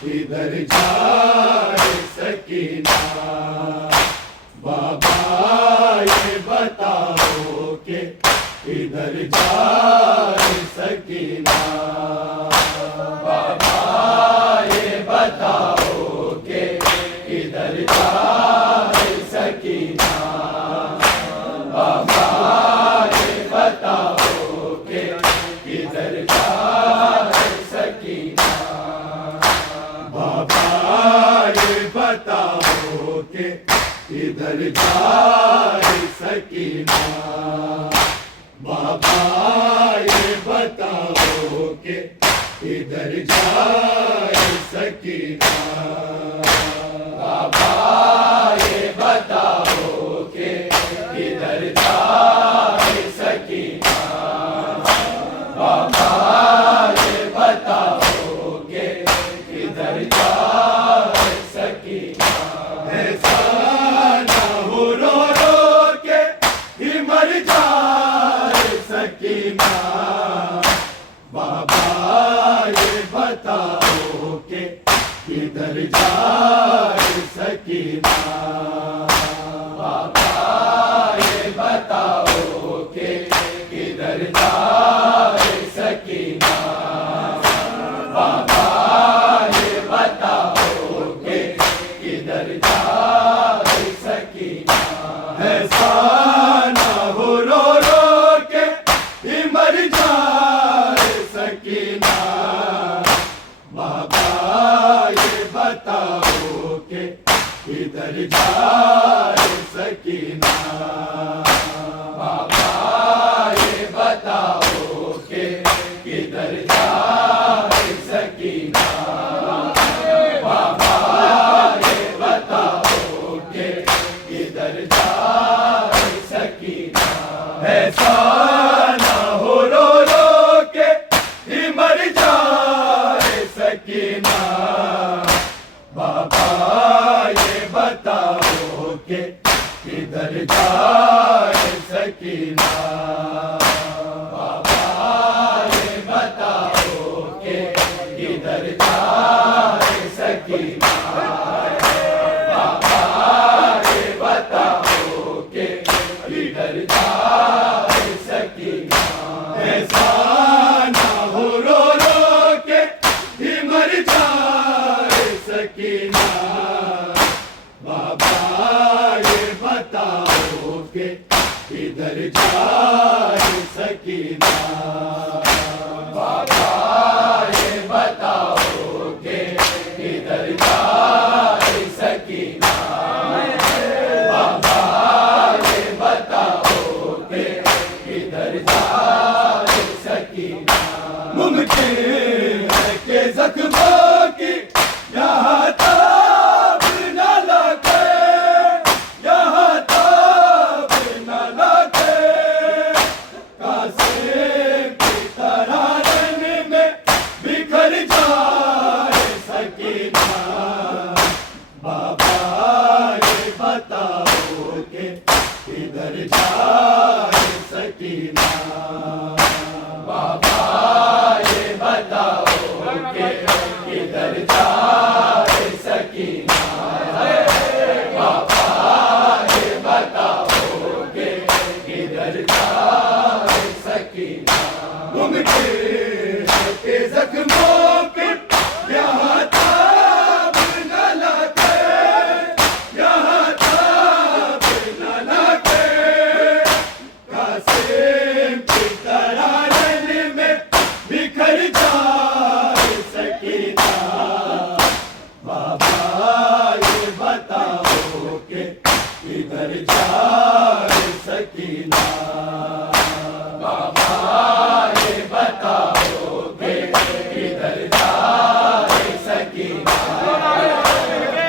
किधर जाए सकीना। बाबा ये बताओ के किधर जाए सकीना। बाबा ये बताओ के किधर जाए सकीना। बाबा ये बताओ के किधर जाए सकीना। बाबा ये बताओ के किधर जाए सकीना। बाबा ये बताओ के किधर जाए सकीना। बाबा ये बताओ के किधर जाए सकीना। बाबा ये बताओ के किधर जाए सकीना। ऐसा ना हो रो रो के ही मर जाए सकीना। बाबा ये बताओ के किधर जाए सकीना। बाबा ये बताओ के किधर जाए सकीना। बाबा ये बताओ के किधर जाए सकीना। ऐसा ना हो रो रो के ही मर जाए सकीना। बाबा ये बताओ के किधर जाए सकीना। बाबा ये बताओ के किधर जाए सकीना। बाबा ये बताओ के किधर जाए सकीना। ऐसा ना हो रो रो के ही मर जाए सकीना। बाबा ये बताओ के किधर जाए सकीना। बाबा ये बताओ के किधर जाए सकीना। बाबा ये बताओ के किधर जाए सकीना। ऐसा ना हो रो रो के ही मर जाए सकीना। बाबा ये बताओ के किधर जाए सकीना। बाबा ये बताओ के किधर जाए सकीना। बाबा ये बताओ के किधर जाए सकीना। मुमकिन है कि जख्मों की यहाँ ताब न लगे। यहाँ ताब न लगे। कासिम की तरह रन में बिखर जाए सकीना। बाबा ये बताओ के किधर जाए सकीना। बाबा ये बताओ के किधर जाए सकीना। बाबा ये बताओ के किधर जाए सकीना। मुमकिन है कि जख्मों के यहाँ ताब न लगे। यहाँ ताब न लगे। कासिम की तरह रन में बिखर जाए सकीना। बाबा ये बताओ के किधर जाए सकीना। बाबा ये बताओ के किधर जाए सकीना।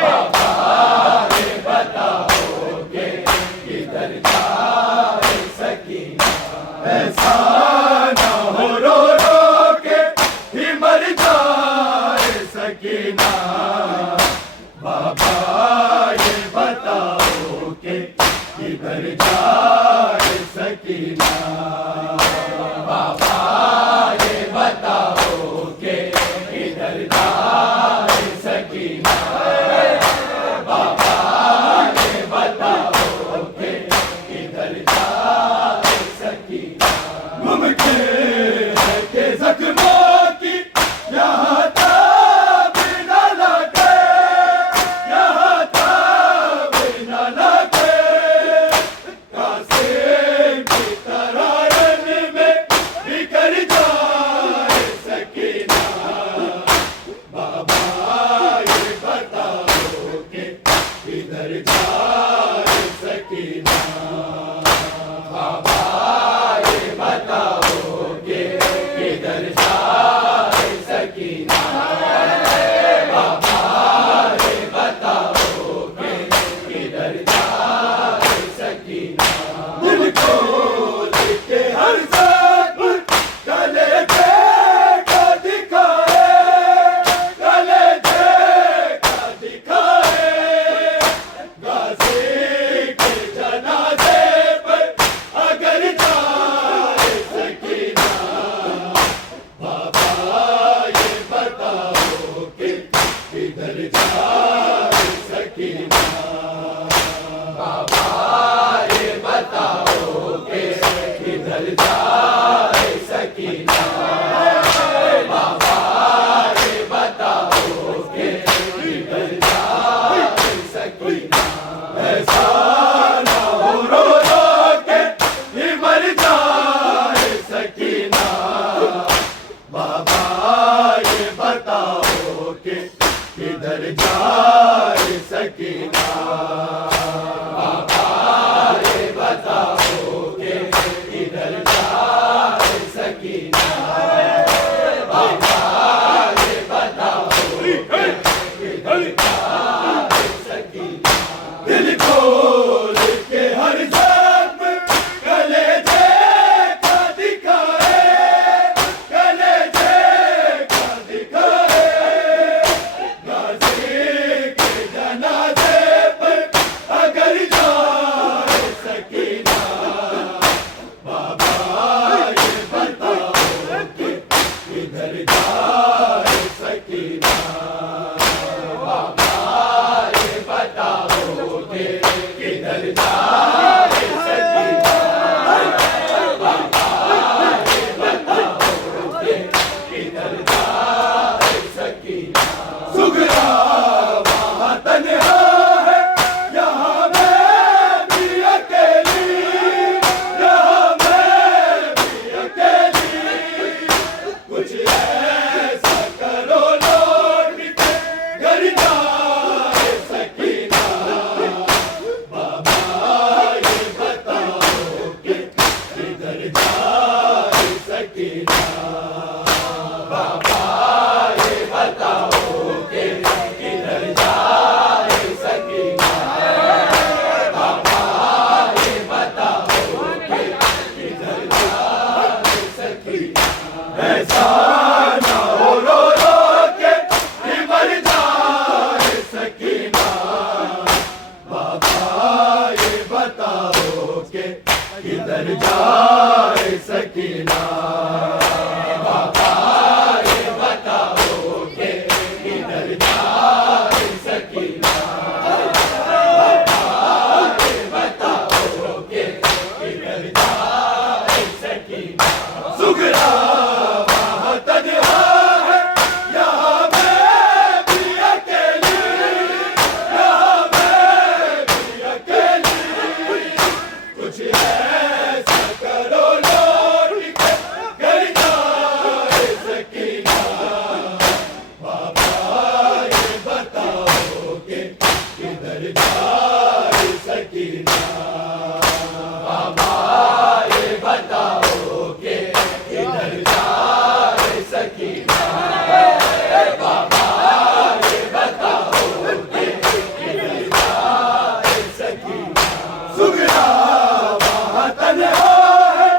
बाबा ये बताओ के किधर जाए सकीना। ऐसा ना हो रो रो के ही मर जाए सकीना। बाबा ये बताओ के किधर जाए सकीना। बाबा ये बताओ के किधर जाए किधर जाए सकीना। बाबा ये बताओ के किधर जाए सकीना। बाबा ये बताओ के किधर जाए सकीना। ऐसा ना हो रो रो के ही मर जाए सकीना। बाबा ये बताओ के किधर जाए सकीना। बाबा ये बताओ के किधर जाए सकीना। बाबा ये बताओ के किधर जाए सकीना। दिल खोल के हर जख्म कलेजे का दिखाए, कलेजे का दिखाए। गाजी के जनाजे पर अगर जाए सकीना। बाबा ये बताओ कि किधर जाए सकीना। बाबा ये बताओ कि किधर जाए सकीना। बाबा ये बताओ कि किधर जाए सकीना। सुगरा वहाँ तन्हा है, यहाँ मैं भी अकेली, यहाँ मैं भी अकेली। कुछ ऐसा करो लौट के घर जाए सकीना। बाबा ये बताओ कि किधर जाए सकीना। बाबा ये बताओ कि किधर जाए सकीना। बाबा ये बताओ कि किधर जाए सकीना। ऐसा ना हो रो रो के ही मर जाए सकीना। बाबा ये बताओ के किधर जाए सकीना। बाबा ये बताओ के किधर जाए सकीना। बाबा ये बताओ के किधर जाए सकीना। सुगरा वहाँ तन्हा है, यहाँ मैं भी अकेली, यहाँ मैं भी अकेली। कुछ ऐसा करो लौट के घर जाए सकीना। बाबा ये बताओ कि किधर जाए सकीना। बाबा ये बताओ कि किधर जाए सकीना। बाबा ये बताओ कि किधर जाए सकीना। सुगरा वहाँ तन्हा है,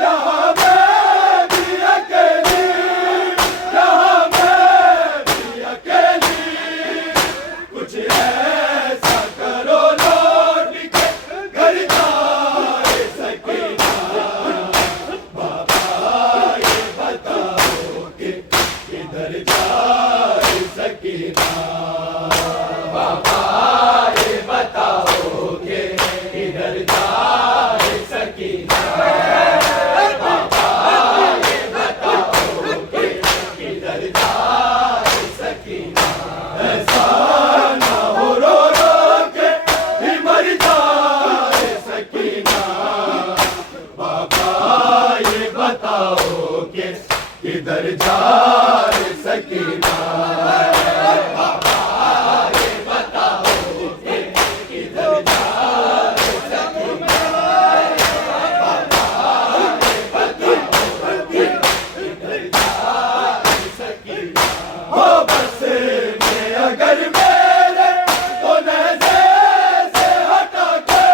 यहाँ मैं भी अकेली, यहाँ मैं भी अकेली। कुछ ऐसा करो लौट के घर जाए सकीना। बाबा ये बताओ कि किधर जाए सकीना। बाबा ये बताओ कि किधर जाए सकीना। बाबा ये बताओ कि किधर जाए सकीना। ऐसा ना हो रो रो के ही मर जाए सकीना। बाबा ये बताओ कि किधर जाए सकीना। बाबा ये बताओ कि किधर जाए सकीना। बाबा ये बताओ कि किधर जाए सकीना। हो बस में अगर मेरे तो नज़र से हटा के,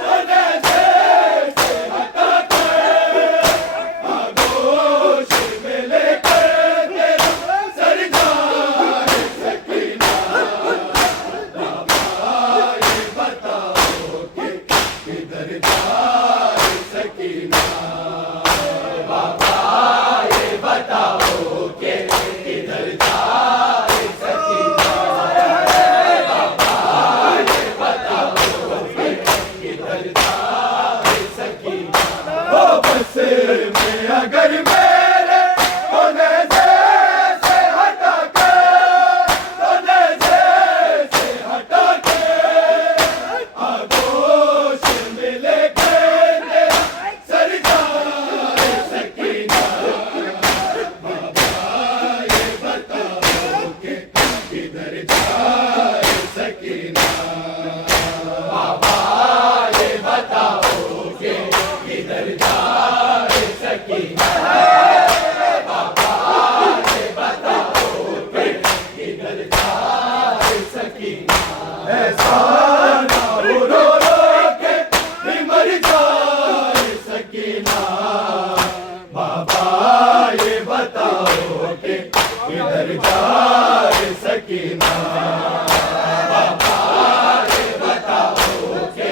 तो नज़र से हटा के आगोश में लेकर तेरा सर जाए सकीना। बाबा ये बताओ कि किधर जाए सकीना। बाबा ये बताओ कि किधर जाए सकीना। किधर जाए सकीना। बाबा ये बताओ कि किधर जाए सकीना। बाबा ये बताओ कि किधर जाए सकीना। ऐसा ना हो रो रो के भी मर जाए सकीना। बाबा ये बताओ कि किधर जाए सकीना। बाबा ये बताओ कि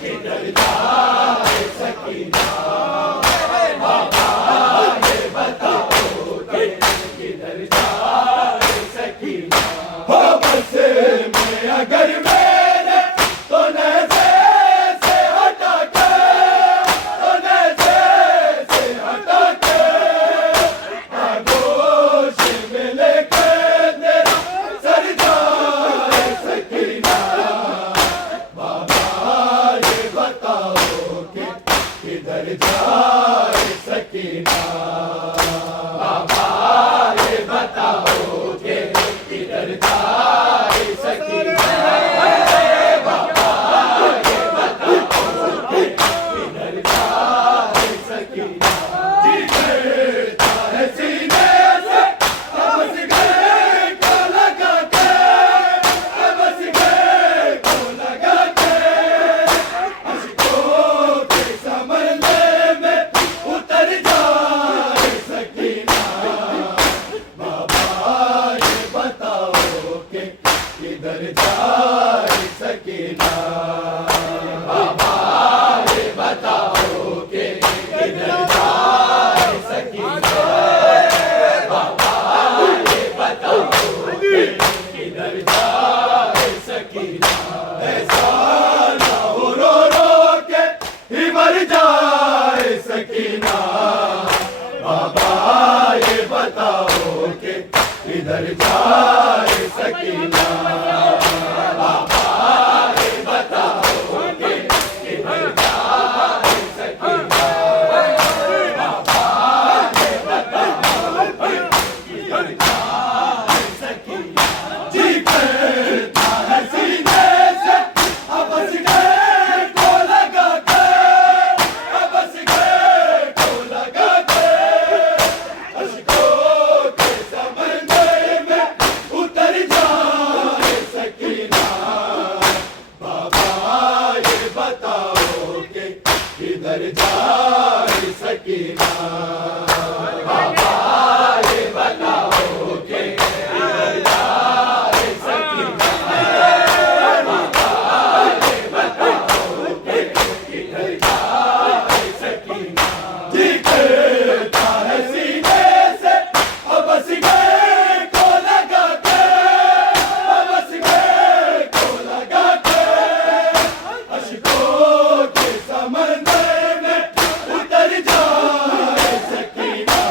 किधर जाए सकीना। बाबा ये बताओ कि किधर जाए सकीना। हो बस में अगर मेरे तो नज़र से हटा के, तो नज़र से हटा के आगोश में लेके तेरा सर जाए सकीना। बाबा ये बताओ कि किधर जाए सकीना। बाबा ये बताओ कि किधर जाए सकीना। बाबा ये बताओ कि किधर जाए सकीना। जी करता है सीने से अब सिगरे को लगा के, अब सिगरे को लगा के अश्कों के समंदर में उतर जाए सकीना। बाबा ये बताओ कि किधर जाए सकीना। बाबा ये बताओ कि किधर जाए सकीना। बाबा ये बताओ कि किधर जाए सकीना। ऐसा ना हो रो रो के ही मर जाए सकीना। बाबा ये बताओ कि किधर जाए सकीना। बाबा ये बताओ कि किधर जाए सकीना। बाबा ये बताओ कि किधर जाए सकीना। जी करता है सीने से अब सिगरे को लगा के, अब सिगरे को लगा के अश्कों के समंदर में उतर जाए सकीना। बाबा ये बताओ कि किधर जाए सकीना। बाबा ये बताओ कि किधर जाए सकीना। बाबा ये बताओ कि किधर जाए सकीना। जी करता है सीने से अब सिगरे को लगा के, अब सिगरे को लगा के अश्कों के समंदर में उतर जाए सकीना।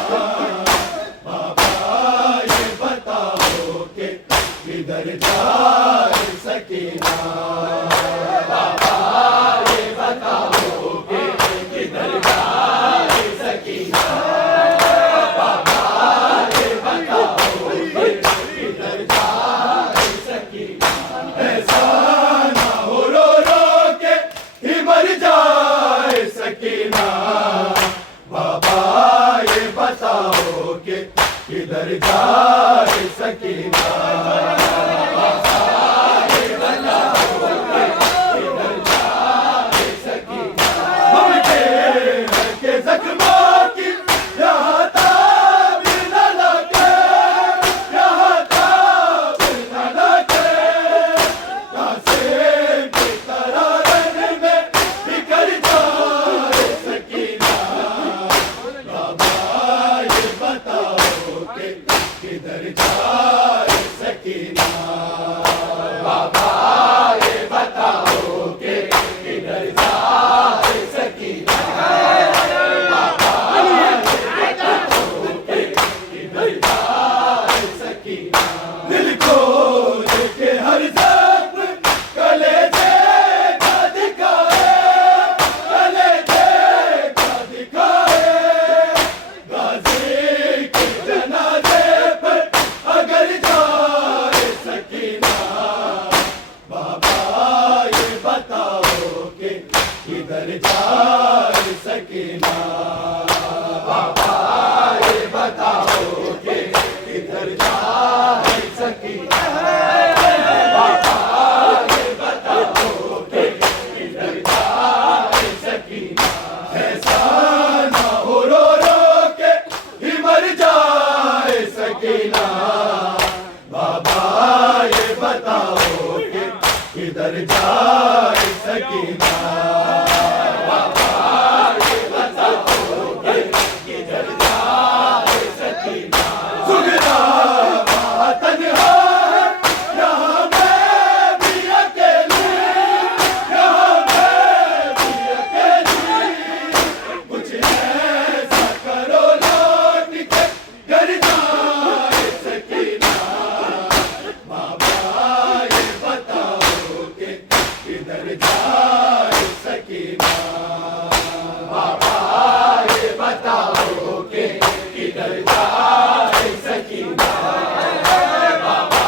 बाबा ये बताओ कि किधर जाए सकीना। बाबा ये बताओ कि किधर जाए सकीना। बाबा ये बताओ कि किधर जाए सकीना। ऐसा ना हो रो रो के ही मर जाए सकीना। बाबा ये बताओ कि किधर जाए सकीना। बाबा ये बताओ कि किधर किधर जाए सकीना सुगना वतन है यहाँ मैं भी अकेली यहाँ मैं भी अकेली कुछ ऐसा करो लौट के घर जाए सकीना बाबा ये बताओ कि किधर जाए सकीना बाबा ये बताओ कि किधर जाए सकीना बाबा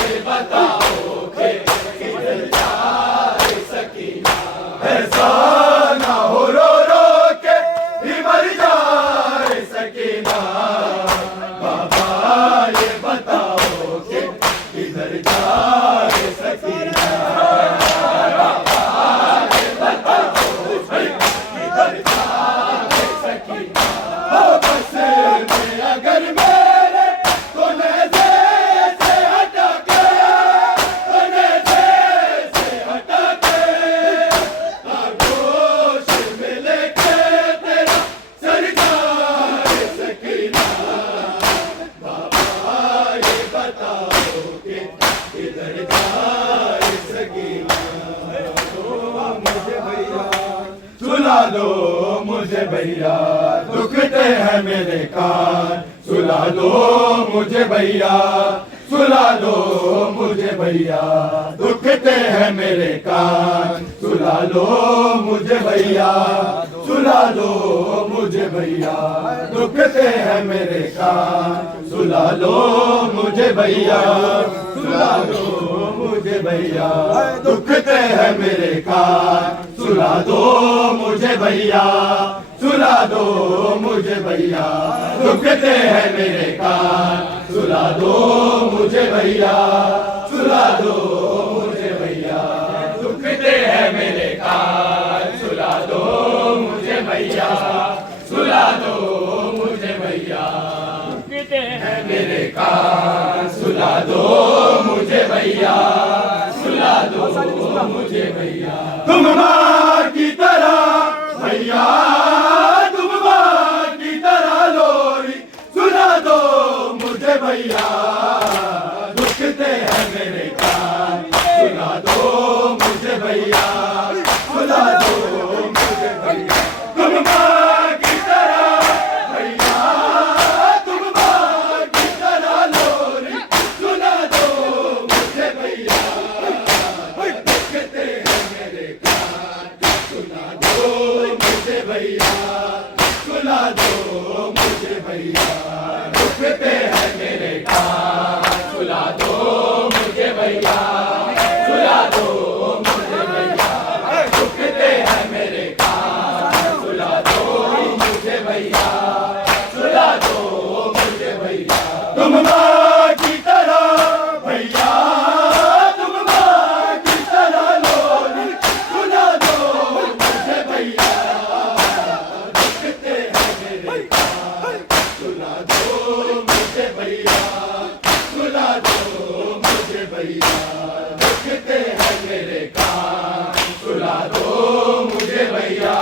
ये बताओ कि किधर जाए सकीना ऐसा ना हो रो रो के भी मर जाए सकीना बाबा ये बताओ कि किधर जाए सकीना बाबा ये बताओ कि किधर जाए सकीना हो बस में अगर मेरे तो नज़र से हटा के तो नज़र से हटा के आगोश में लेके तेरा सर जाए सकीना बाबा ये बताओ कि किधर जाए सकीना मुझे भैया सुला दो मुझे भैया दुखते हैं मेरे कान सुला दो मुझे भैया सुला दो मुझे भैया दुखते हैं मेरे कान सुला लो मुझे भैया सुला दो मुझे भैया दुखते हैं मेरे कान सुला लो मुझे भैया सुला दो मुझे भैया दुखते हैं मेरे कान सुला दो मुझे भैया सुला दो मुझे भैया दुखते हैं मेरे कान सुला दो मुझे भैया सुला दो मुझे भैया दुखते हैं मेरे कान सुला दो मुझे भैया सुला दो मुझे भैया दुखते हैं मेरे कान सुला दो मुझे भैया सुला दो मुझे भैया तुम माँ की तरह भैया तुम माँ की तरह लोरी सुना दो मुझे भैया दुखते हैं मेरे कान सुना दो मुझे भैया सुना दो मुझे भैया तुम माँ की तरह भैया तुम माँ की तरह लोरी सुना दो मुझे भैया दुखते हैं मेरे कान सुना दो मुझे भैया सुना दो मुझे भैया दुखते हैं मेरे कान सुला दो मुझे भैया सुला दो मुझे भैया दुखते हैं मेरे कान सुला दो मुझे भैया सुला दो मुझे भैया तुम माँ की तरह भैया तुम माँ की तरह लोरी सुना दो मुझे भैया दुखते हैं मेरे कान सुला दो मुझे भैया सुला दो मुझे भैया दुखते हैं मेरे कान सुला दो मुझे भैया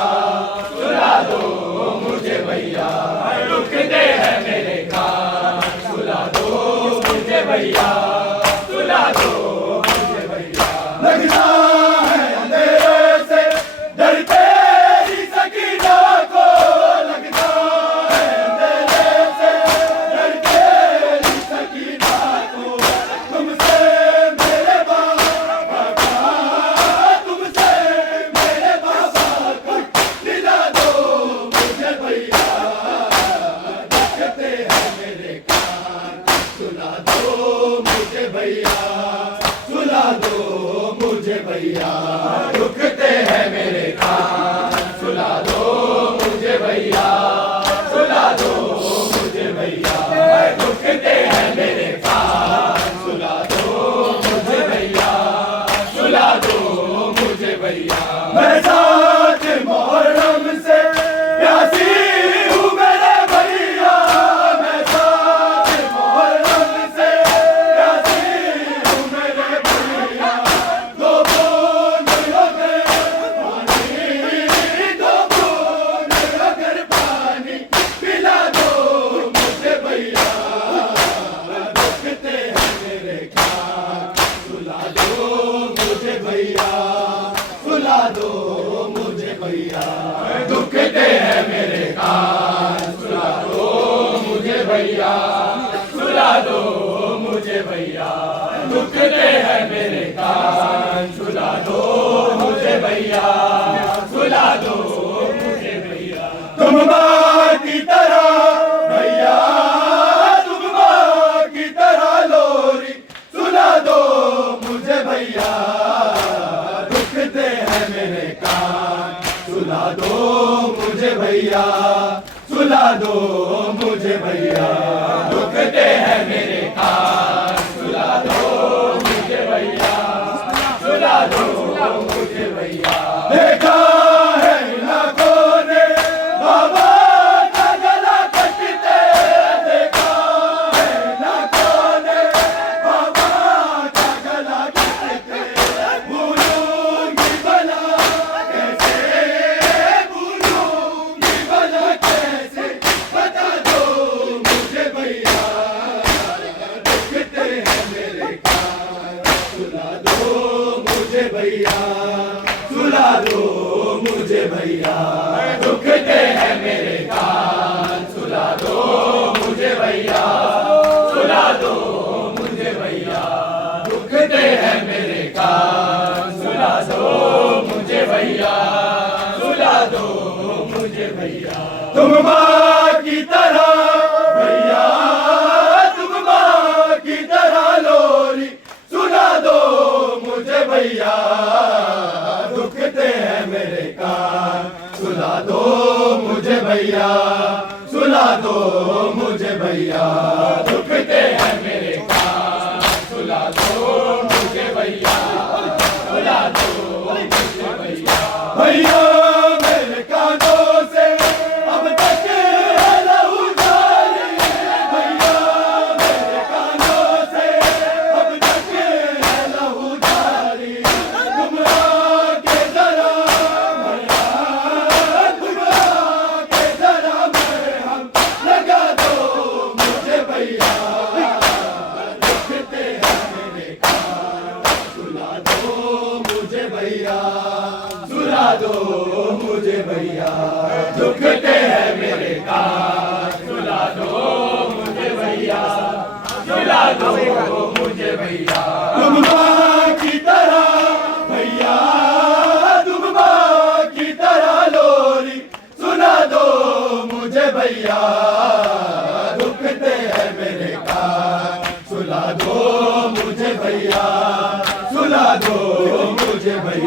सुला दो मुझे भैया दुखते हैं मेरे कान सुला दो मुझे भैया सुला दो मुझे भैया लगता है अंधेरे से डरते ही सकीना को लगता है अंधेरे से डरते ही सकीना को तुमसे मेरे मुझे भैया, सुला दो मुझे भैया, दुखते हैं मेरे कान, सुला दो मुझे भैया, सुला दो मुझे भैया, दुखते हैं मेरे कान, सुला दो मुझे भैया, सुला दो मुझे भैया। तुम माँ की तरह भैया, तुम माँ की तरह लोरी, सुला दो मुझे भैया, दुखते हैं मेरे कान, सुला दो मुझे भैया, सुला दो मुझे भैया, दुखते हैं मेरे कान, सुला दो मुझे भैया, सुला दो मुझे भैया। देखा है लाखों ने बाबा का गला कटते, देखा है लाखों ने बाबा का गला कटते, भूलूंगी भला कैसे, भूलूंगी भला कैसे, बता दो मुझे भैया, दुखते हैं मेरे कान, सुला दो मुझे भैया, सुला दो मुझे भैया, दुखते हैं मेरे कान, सुला दो मुझे भैया, सुला दो मुझे भैया, दुखते हैं मेरे कान, सुला दो मुझे भैया, सुला दो मुझे भैया। तुम माँ की तरह भैया, तुम माँ की तरह लोरी, सुला दो मुझे भैया, दुखते हैं मेरे कान, सुला दो मुझे भैया, सुला दो मुझे भैया, दुखते हैं मेरे कान, सुला दो मुझे भैया, सुला दो मुझे भैया। भैया मेरे कानों से अब तक है लहू जारी, भैया मेरे कानों से अब तक है लहू जारी, तुम आके जरा भैया, तुम आके जरा मरहम लगा दो मुझे भैया, दुखते हैं मेरे कान, सुला दो मुझे भैया, सुला दो मुझे भैया, दुखते हैं मेरे कान, सुला दो मुझे भैया, सुला दो मुझे भैया। तुम माँ की तरह भैया, तुम माँ की तरह लोरी, सुला दो मुझे भैया, दुखते हैं मेरे कान, सुला दो मुझे भैया, सुला दो मुझे भैया।